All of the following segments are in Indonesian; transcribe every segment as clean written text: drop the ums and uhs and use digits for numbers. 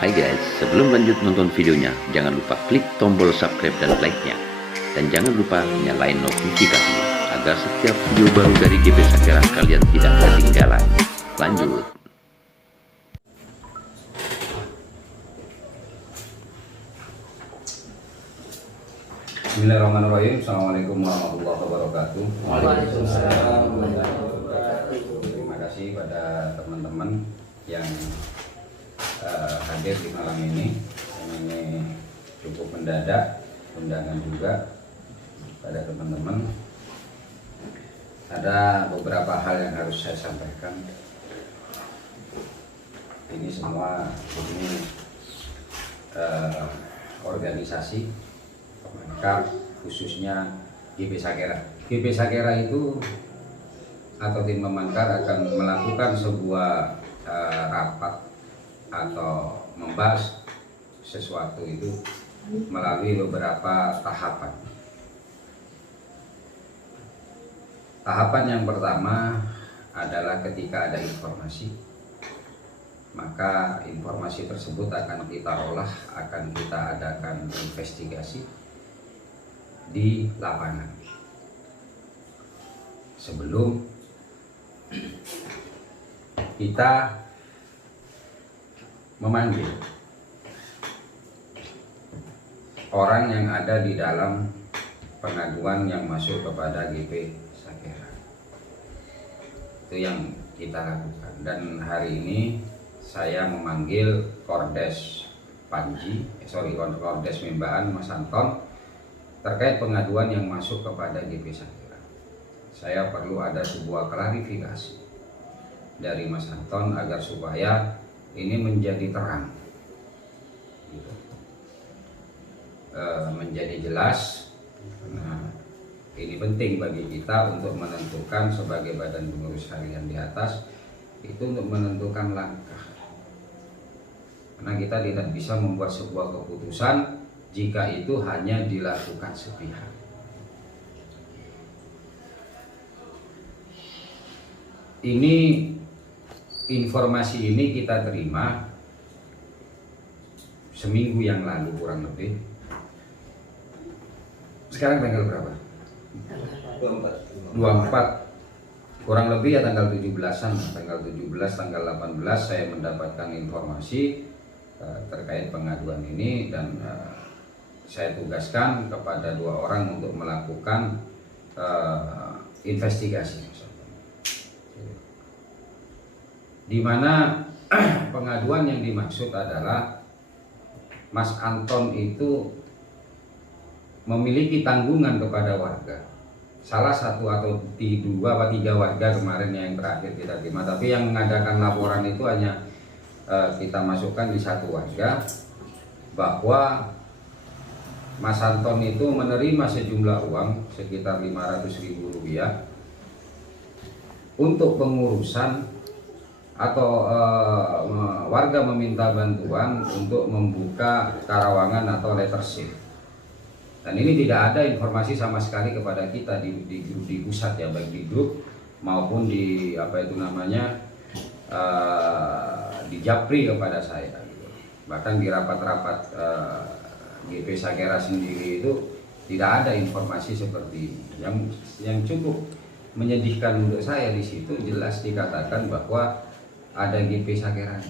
Hai guys, sebelum lanjut nonton videonya, jangan lupa klik tombol subscribe dan like-nya. Dan jangan lupa nyalain notifikasinya, agar setiap video baru dari GP Sakera kalian tidak ketinggalan. Lanjut. Bismillahirrahmanirrahim. Assalamualaikum warahmatullahi wabarakatuh. Waalaikumsalam. Terima kasih pada teman-teman yang hadir di malam ini. Ini cukup mendadak, undangan juga pada teman-teman. Ada beberapa hal yang harus saya sampaikan. Ini semua organisasi maka khususnya GP Sakera. GP Sakera itu atau tim Pemangkar akan melakukan sebuah rapat atau membahas sesuatu itu melalui beberapa tahapan. Tahapan yang pertama adalah ketika ada informasi, maka informasi tersebut akan kita olah, akan kita adakan investigasi di lapangan sebelum kita memanggil orang yang ada di dalam pengaduan yang masuk kepada GP Sakera. Itu yang kita lakukan, dan hari ini saya memanggil Kordes Kordes Mimbaan Mas Anton terkait pengaduan yang masuk kepada GP Sakera. Saya perlu ada sebuah klarifikasi dari Mas Anton agar supaya ini menjadi terang, gitu. Menjadi jelas. Nah, ini penting bagi kita untuk menentukan sebagai badan pengurus harian di atas itu untuk menentukan langkah, karena kita tidak bisa membuat sebuah keputusan jika itu hanya dilakukan sepihak. Ini informasi ini kita terima seminggu yang lalu kurang lebih. Sekarang tanggal berapa? 24. Kurang lebih ya tanggal 17-an, tanggal 17, tanggal 18 saya mendapatkan informasi terkait pengaduan ini, dan saya tugaskan kepada 2 orang untuk melakukan investigasi, di mana pengaduan yang dimaksud adalah Mas Anton itu memiliki tanggungan kepada warga. Salah satu atau 2 atau 3 warga kemarin yang terakhir kita terima, tapi yang mengadakan laporan itu hanya kita masukkan di 1 warga, bahwa Mas Anton itu menerima sejumlah uang sekitar Rp500.000 untuk pengurusan, atau warga meminta bantuan untuk membuka karawangan atau lettership. Dan ini tidak ada informasi sama sekali kepada kita di grup di pusat ya, baik di grup maupun di di Japri kepada saya. Bahkan di rapat-rapat GP Sakera sendiri itu tidak ada informasi seperti ini. Yang cukup menyedihkan untuk saya di situ jelas dikatakan bahwa ada GP Sakera.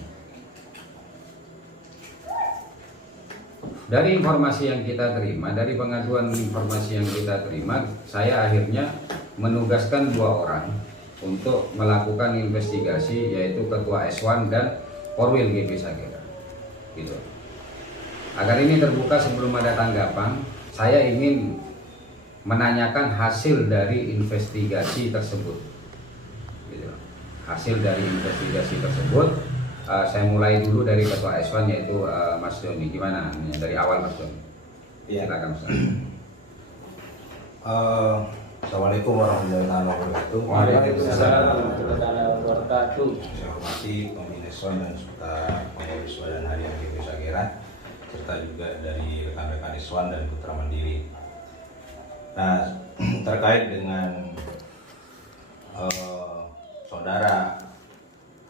Dari informasi yang kita terima, dari pengaduan informasi yang kita terima, saya akhirnya menugaskan 2 orang untuk melakukan investigasi, yaitu Ketua S1 dan Korwil GP Sakera, gitu. Agar ini terbuka sebelum ada tanggapan, saya ingin menanyakan hasil dari investigasi tersebut, gitu. Hasil dari investigasi tersebut, saya mulai dulu dari Ketua S1 yaitu Mas Doni. Gimana dari awal Mas Doni? Ya. Silakan Mas. Assalamualaikum warahmatullahi wabarakatuh. Waalaikumsalam warahmatullahi wabarakatuh. Saya hormati pemimpin S1 dan serta pengurus badan harian GP Sakera, serta juga dari rekan-rekan S1 dan Putra Mandiri. Nah, terkait dengan saudara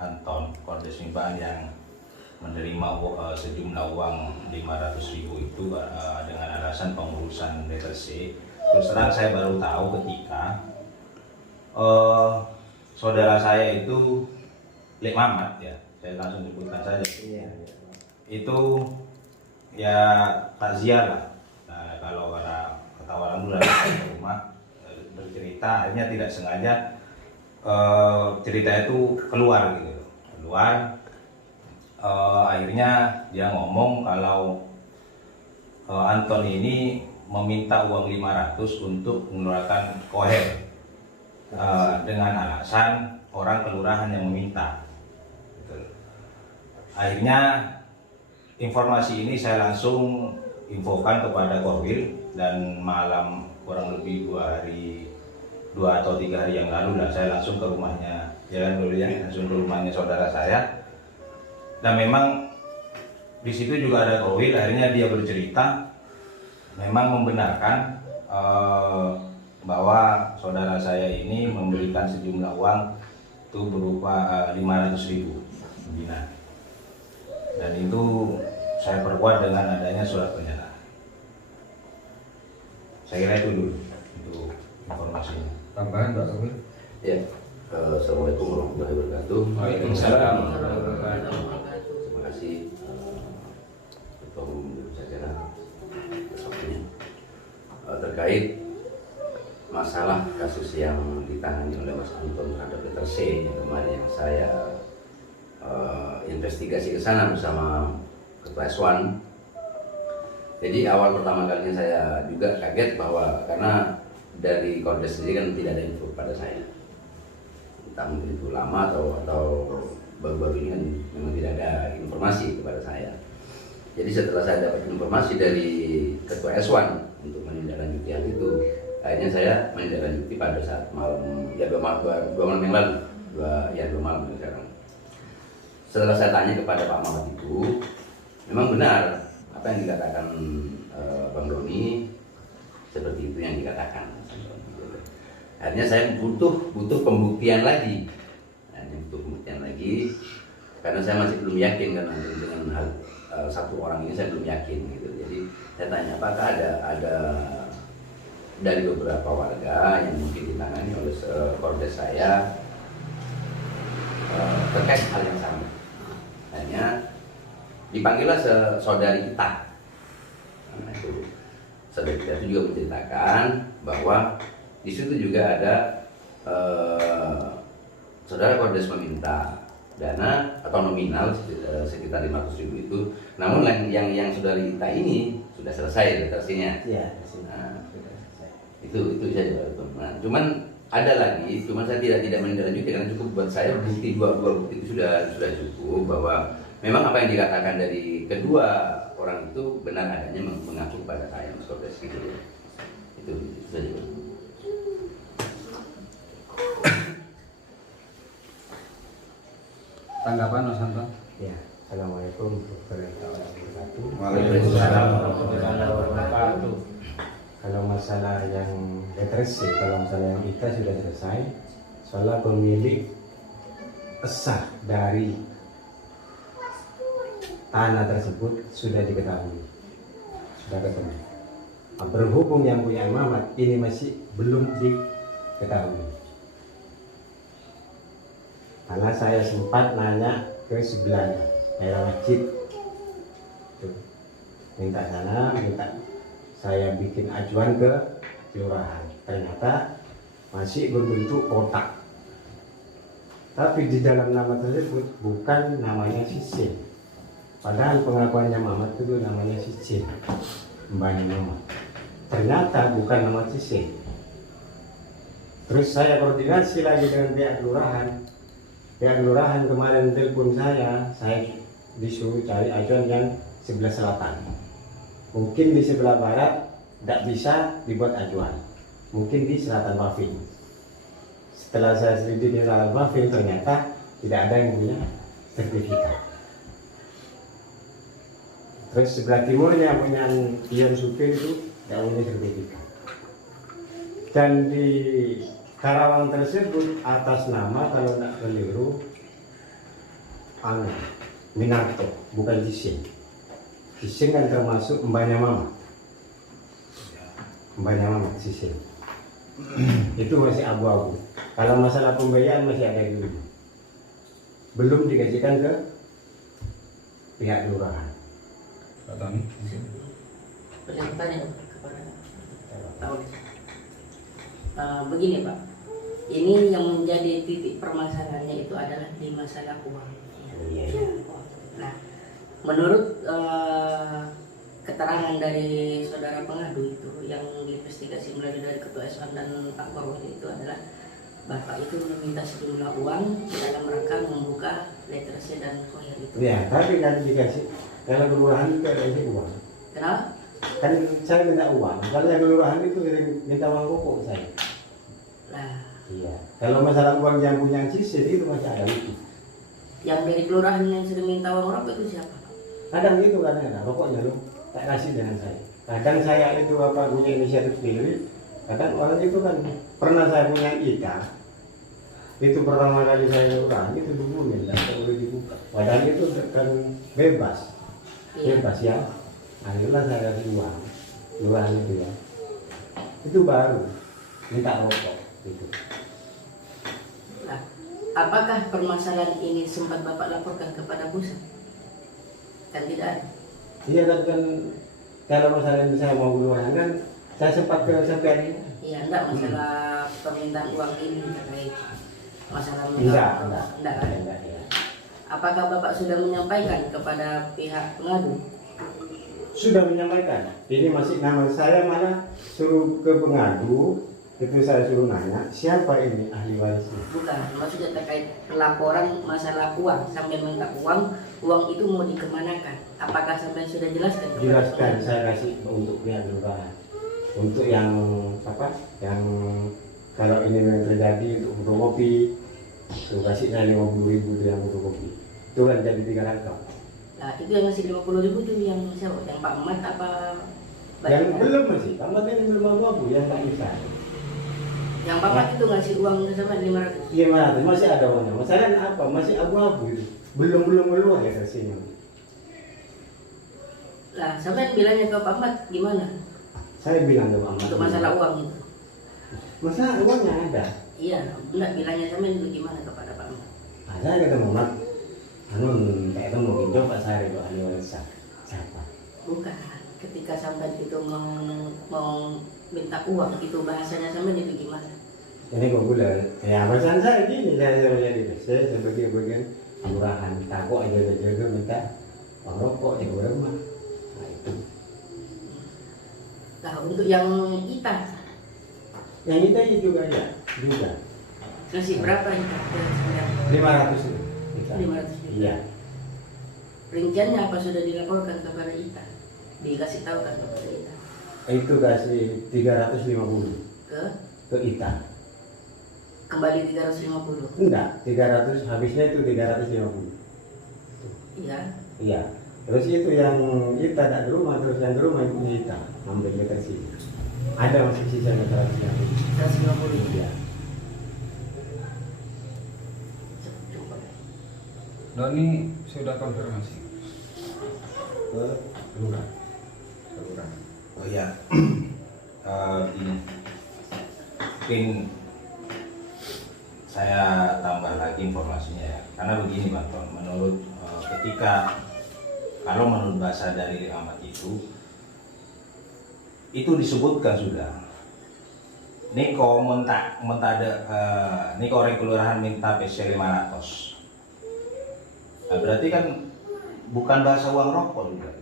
Anton Kordes Mimbaan yang menerima sejumlah uang 500.000 itu dengan alasan pengurusan letter C. Terus terang saya baru tahu ketika saudara saya itu Lek Mamat, ya saya langsung sebutkan saja. Itu ya takziah lah. Nah, kalau kata orang dulu ke rumah bercerita, akhirnya tidak sengaja cerita itu keluar gitu. Akhirnya dia ngomong kalau Anton ini meminta uang 500 untuk mengeluarkan koher dengan alasan orang kelurahan yang meminta. Akhirnya informasi ini saya langsung infokan kepada Korwil, dan malam kurang lebih 2 atau 3 hari yang lalu lah saya langsung ke rumahnya, langsung ke rumahnya saudara saya. Dan memang di situ juga ada Korwil. Akhirnya dia bercerita memang membenarkan bahwa saudara saya ini memberikan sejumlah uang itu berupa 500.000 lebih. Dan itu saya perkuat dengan adanya surat pernyataan. Saya kira itu dulu untuk informasinya. Tambahan Pak Korwil? Ya, Assalamualaikum warahmatullahi wabarakatuh. Waalaikumsalam. Terima kasih Ketua Umum Sakera bersama terkait masalah kasus yang ditangani oleh Mas Anton terhadap letter C yang kemarin yang saya investigasi ke sana bersama Ketua S1. Jadi awal pertama kalinya saya juga kaget bahwa karena dari Kordes sendiri kan tidak ada info pada saya, entah mungkin itu lama atau baru-baru ini kan memang tidak ada informasi kepada saya. Jadi setelah saya dapat informasi dari Ketua S1 untuk menindaklanjuti hal itu, akhirnya saya menindaklanjuti pada saat malam, ya 2 malam yang lalu, 2 malam sekarang. Setelah saya tanya kepada Pak Mamat itu, memang benar apa yang dikatakan Bang Doni, seperti itu yang dikatakan. Akhirnya saya butuh pembuktian lagi. Karena saya masih belum yakin karena dengan hal satu orang ini saya belum yakin gitu. Jadi saya tanya apakah ada dari beberapa warga yang mungkin ditangani oleh Kordes saya terkait hal yang sama. Hanya dipanggillah saudari kita. Nah, itu saudari kita itu juga menceritakan bahwa di situ juga ada saudara Kordes meminta dana atau nominal sekitar 500.000 itu. Namun yang saudari kita ini sudah selesai letersinya. Iya, Nah, itu saja. Nah, cuman ada lagi, cuman saya tidak menindaklanjuti karena cukup buat saya bukti dua bukti itu sudah cukup bahwa memang apa yang dikatakan dari kedua orang itu benar adanya mengacu pada saya Mas Kordes gitu. Itu saja. Tanggapan Mas Anton? Ya, Assalamualaikum warahmatullahi wabarakatuh. Waalaikumsalam warahmatullahi wabarakatuh. Kalau masalah yang letresi, kalau masalah yang kita sudah selesai, soalnya pemilik sah dari tanah tersebut sudah diketahui, sudah ketemu. Nah, berhubung yang punya Mamat ini masih belum diketahui. Karena saya sempat nanya ke sebelahnya, daerah masjid, tuh, minta saya bikin ajuan ke kelurahan. Ternyata masih berbentuk kotak. Tapi di dalam nama tersebut bukan namanya Sisin. Padahal pengakuannya Mamat itu namanya Sisin, mbaknya Mamat. Ternyata bukan nama Sisin. Terus saya koordinasi lagi dengan pihak kelurahan. Pihak kelurahan kemarin telepon saya disuruh cari ajuan yang sebelah selatan. Mungkin di sebelah barat tidak bisa dibuat ajuan. Mungkin di selatan Bafin. Setelah saya selidiki di selatan Bafin, ternyata tidak ada yang punya sertifikat. Terus sebelah timurnya punya Ian Supir itu tidak punya sertifikat. Dan di Karawang tersebut atas nama kalau tidak keliru Minarto, bukan Cising. Cising kan termasuk mbaknya mama. Mbaknya mama Cising. Itu masih abu-abu. Kalau masalah pembiayaan masih ada dulu. Belum dikasihkan ke pihak lurahan. Pak Tony. Boleh bertanya kepada Pak Oli? Begini Pak, ini yang menjadi titik permasalahannya itu adalah di masalah uang. Iya. Nah, menurut keterangan dari saudara pengadu itu yang diinvestigasi melalui dari Ketua Eswan dan Pak Korwin itu adalah Bapak itu meminta sejumlah uang dalam rangka membuka letter C dan koher itu. Ya, tapi kan dikasih, kalau kelurahan juga ada uang. Kenapa? Kan saya minta uang, kalau yang kelurahan itu minta uang pokok saya. Nah, Iya. Kalau masalah uang yang punya Cising itu masih ada itu. yang dari kelurahan yang sudah minta uang rokok itu siapa? Kadang gitu kadang pokoknya lu tak kasih dengan saya. Kadang saya itu apa punya inisiatif sendiri. Kadang orang itu kan pernah saya punya ika. Itu pertama kali saya kelurahan itu dihubungin, tidak boleh dibuka. Padahal itu kan bebas, bebas ya. Akhirnya saya kasih uang, kelurahan itu ya. Itu baru minta rokok gitu. Nah, apakah permasalahan ini sempat Bapak laporkan kepada pusat? Kan tidak ada. Iya kan kalau masalah ini saya mau kelurahan kan saya sempat ke sampai ini. Iya, enggak masalah permintaan uang ini terkait masalah Enggak kan? ya. Apakah Bapak sudah menyampaikan kepada pihak pengadu? Sudah menyampaikan. Ini masih nama saya malah suruh ke pengadu. Itu saya suruh nanya siapa ini ahli warisnya. Bukan, maksudnya terkait laporan masalah uang sampai minta uang itu mau dikemanakan? Apakah sampai sudah jelaskan? Jelaskan saya kasih untuk pihak lurahan. Untuk yang apa? Yang kalau ini yang terjadi untuk kopi, itu kasih saya 50.000 yang untuk kopi. Itu kan jadi 300. Nah, itu yang ngasih 50.000 itu yang siapa? Yang Pak Ahmad apa? Yang Bapak? belum masih, tamat ini belum abu-abu yang tak bisa. Yang Bapak itu ngasih uang sampai 500. 500 masih ada uangnya. Masalahnya apa? Masih abu-abu itu. Belum keluar ya versinya. Lah, sampai bilangnya ke Pak Ahmad gimana? Saya bilang ke Pak Ahmad. Untuk masalah uang itu. Masalah uangnya ada. Iya, enggak bilangnya sampai itu gimana kepada Pak Ahmad? Saya kata Muhammad, kayak itu mau pinjam Pak Sari Pak ahli waris siapa? Bukan, ketika sampai itu mau minta uang itu bahasanya sampai itu gimana? Ini kok bulan. Ya masalah saya gini, saya menjadi saya sebagai bagian lurahan takut aja jaga minta uang rokok di rumah. Nah itu. Nah, untuk yang ITA Yang itu juga ya, juga. ngasih berapa ITA? 500 itu. 500 juta. Iya. Rinciannya apa sudah dilaporkan kepada ITA? Dikasih tahu kan kepada ITA? Itu kasih 350 ke ITA. Kembali 350. Enggak, 300 habisnya itu 350. Iya. Iya. Terus itu yang ITA tak di rumah, terus yang di rumah itu ITA ambil kita sini. Ada masih sisa 350. 150. Iya. Coba. Doni sudah konfirmasi. Ke lurah. Oh iya, ini mungkin saya tambah lagi informasinya ya. Karena begini Bang Ton, menurut kalau menurut bahasa dari Ahmad itu disebutkan sudah. Niko Niko orang kelurahan minta PC 500. Nah, berarti kan bukan bahasa uang rokok juga.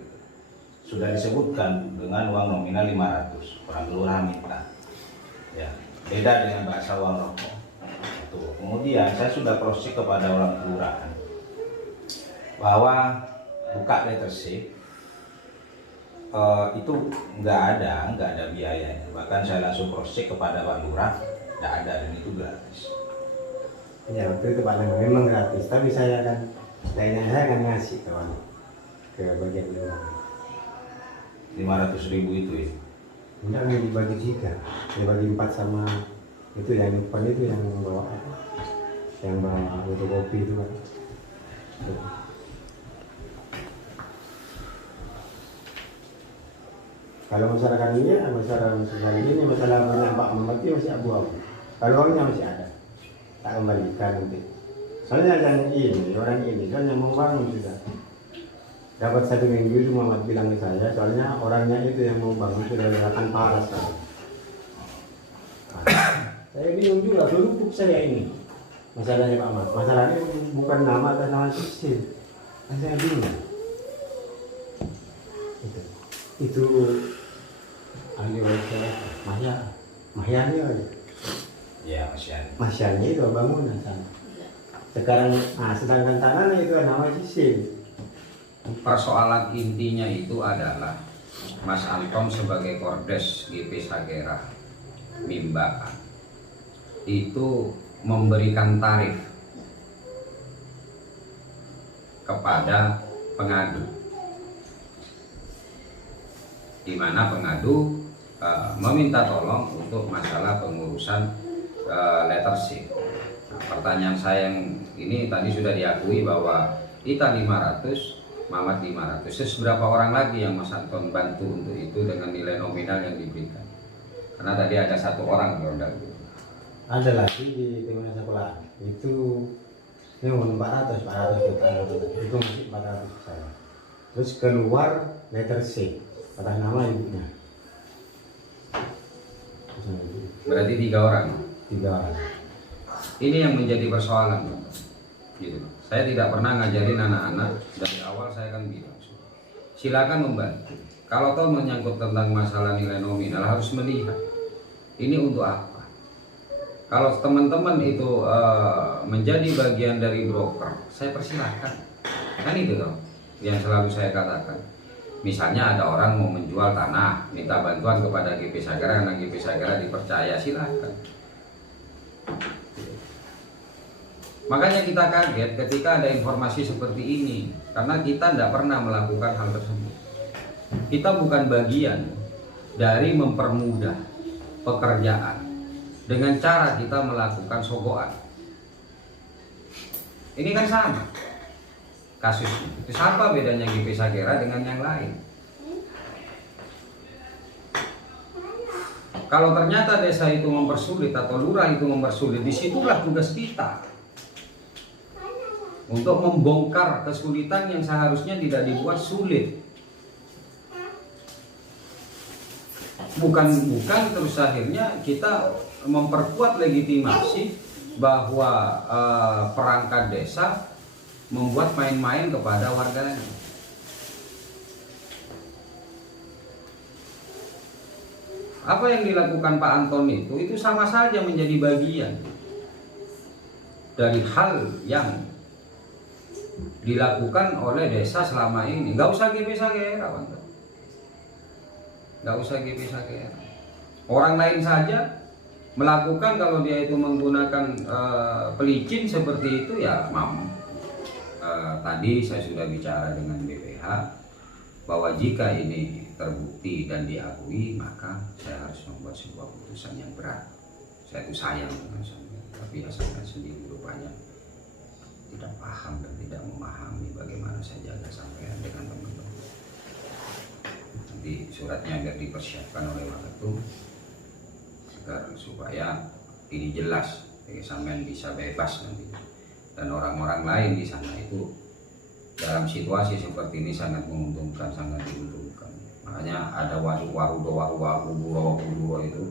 Sudah disebutkan dengan uang nominal 500, orang kelurahan minta. Ya, beda dengan bahasa uang rokok. Tuh. Kemudian saya sudah cross-check kepada orang kelurahan bahwa buka letter C itu nggak ada biayanya. Bahkan saya langsung cross-check kepada Pak Lurah, nggak ada dan itu gratis. Ya waktu itu Pak Nang memang gratis, tapi saya saya akan ngasih ke bagian lurah. 500.000 itu ya. Enggak dibagi 3, dibagi 4 sama itu yang depan itu yang bawa apa? Yang bawa untuk kopi itu kan. Tuh. Kalau masalah kami masalah ini masalah Pak Muhammad itu masih abu-abu. Kalau uangnya masih ada, tak kembalikan nanti. Soalnya yang ini, orang ini kan yang mau bangun sudah. Dapat 1 minggu itu Muhammad bilang ke saya, soalnya orangnya itu yang mau bangun sudah akan parah sekali. Saya bingung juga, dulu saya ini. Masalahnya Pak Muhammad, masalahnya bukan nama atas nama kecil. Saya bingung. Itu ahli waris Mahyani aja. Ya, Masyarnya itu bangunan sana. Sekarang, sedangkan tanahnya itu nama Sisil. Persoalan intinya itu adalah Mas Anton sebagai Kordes GP Sagera Mimba itu memberikan tarif kepada pengadu, di mana pengadu meminta tolong untuk masalah pengurusan letter C. Nah, pertanyaan saya yang ini tadi sudah diakui bahwa Ita 500, Mamat 500. Seberapa orang lagi yang Mas Anton bantu untuk itu dengan nilai nominal yang diberikan? Karena tadi ada 1 orang produk. Ada lagi di timnas sekolah itu 400 itu masih 400 saya. Terus keluar letter C atas nama ibunya. Berarti 3 orang. 3 orang. Ini yang menjadi persoalan, gitu. Saya tidak pernah ngajarin anak-anak, dari awal saya kan bilang, silakan membantu. Kalau tahu menyangkut tentang masalah nilai nominal harus melihat ini untuk apa. Kalau teman-teman itu menjadi bagian dari broker, saya persilahkan. Kan itu toh yang selalu saya katakan. Misalnya ada orang mau menjual tanah, minta bantuan kepada GP Sagera karena GP Sagera dipercaya, silahkan. Makanya kita kaget ketika ada informasi seperti ini, karena kita tidak pernah melakukan hal tersebut. Kita bukan bagian dari mempermudah pekerjaan dengan cara kita melakukan sogokan. Ini kan sama kasusnya. Itu apa bedanya GP Sagera dengan yang lain? Kalau ternyata desa itu mempersulit atau lurah itu mempersulit, disitulah tugas kita untuk membongkar kesulitan yang seharusnya tidak dibuat sulit. Bukan terus akhirnya kita memperkuat legitimasi bahwa perangkat desa membuat main-main kepada warganya. Apa yang dilakukan Pak Anton itu sama saja menjadi bagian dari hal yang dilakukan oleh desa selama ini. Nggak usah GP Sagera, Pak. Nggak usah GP Sagera. Orang lain saja melakukan, kalau dia itu menggunakan pelicin seperti itu ya tadi saya sudah bicara dengan BPH bahwa jika ini terbukti dan diakui, maka saya harus membuat sebuah putusan yang berat. Saya itu sayang dengan saya, tapi ya saya sendiri rupanya tidak paham dan tidak memahami bagaimana saya jaga sampean dengan teman-teman. Nanti suratnya agar dipersiapkan oleh Waketum supaya ini jelas, sampean bisa bebas nanti. Dan orang-orang lain di sana itu dalam situasi seperti ini sangat menguntungkan, sangat diuntungkan. Makanya ada waru-waru itu,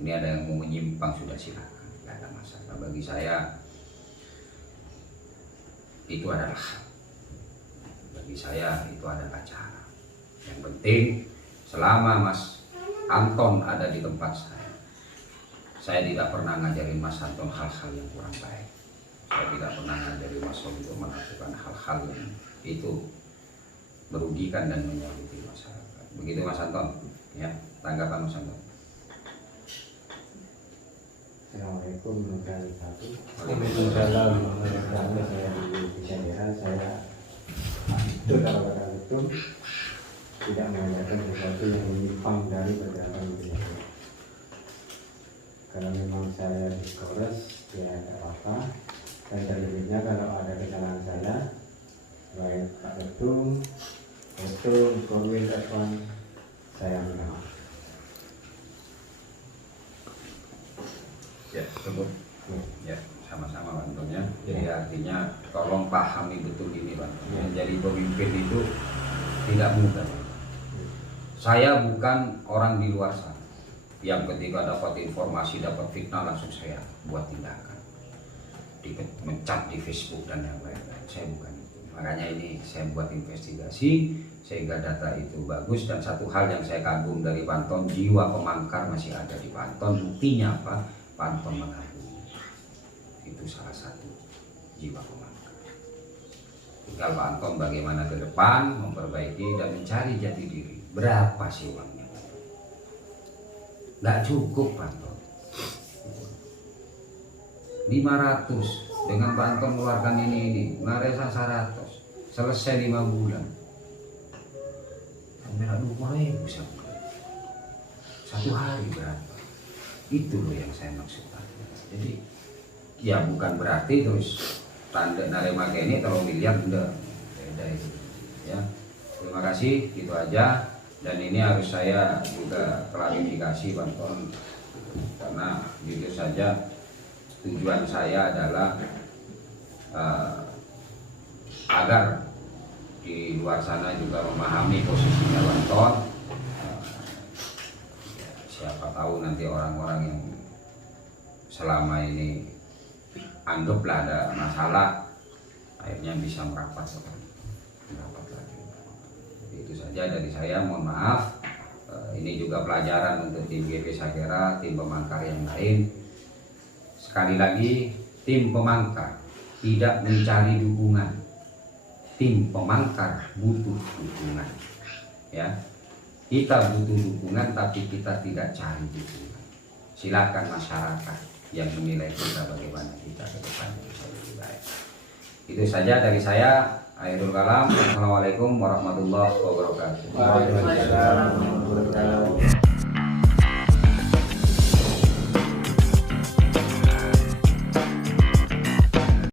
ini ada yang mau menyimpang sudah silakan, tidak ada masalah. Bagi saya itu adalah hak. Bagi saya itu adalah cara. Yang penting selama Mas Anton ada di tempat saya tidak pernah ngajarin Mas Anton hal-hal yang kurang baik. Saya tidak pernah ngajarin Mas Anton untuk melakukan hal-hal yang itu merugikan dan menyakiti masyarakat. Begitu Mas Anton, ya, tanggapan Mas Anton. Assalamualaikum warahmatullahi wabarakatuh. Waalaikumsalam. Saya di Sagera, saya itu kalau kata itu tidak mengajarkan sesuatu yang menyimpang dari pergerakan Indonesia. Kalau memang saya diskores, ya tidak apa-apa. Dan terlebihnya kalau ada kesalahan saya, baik Pak Ketum, Korwil, saya tolong pahami betul ini Pak. Menjadi pemimpin itu tidak mudah. Saya bukan orang di luar sana yang ketika dapat informasi, dapat fitnah langsung saya buat tindakan, mencat di Facebook dan yang lain-lain. Saya bukan itu. Makanya ini saya buat investigasi sehingga data itu bagus. Dan satu hal yang saya kagum dari Panton, jiwa pemangkar masih ada di Panton. Buktinya apa? Panton mengadu. Itu salah satu jiwa pemangkar. Tinggal Panton bagaimana ke depan memperbaiki dan mencari jati diri. Berapa sih uangnya? Nggak cukup Panton. 500 dengan Panton mengeluarkan ini Naresa 100 selesai 5 bulan. Merah 20.000 satu hari berapa? Itu loh yang saya maksudkan. Jadi ya bukan berarti terus tanda narema ini kalau miliar udah beda itu ya. Terima kasih, gitu aja. Dan ini harus saya juga klarifikasi Panton, karena jujur saja tujuan saya adalah agar di luar sana juga memahami posisinya Panton. Siapa tahu nanti orang-orang yang selama ini anggaplah ada masalah akhirnya bisa merapat lagi. Itu saja dari saya, mohon maaf. Ini juga pelajaran untuk tim GP Sagera, tim pemangkar yang lain. Sekali lagi, tim pemangkar tidak mencari dukungan. Tim pemangkar butuh dukungan. Ya, kita butuh dukungan, tapi kita tidak cari dukungan. Silakan masyarakat yang menilai kita bagaimana kita ke depan bisa lebih baik. Itu saja dari saya. Akhirul kalam. Assalamualaikum warahmatullahi wabarakatuh. Waalaikumsalam warahmatullahi wabarakatuh.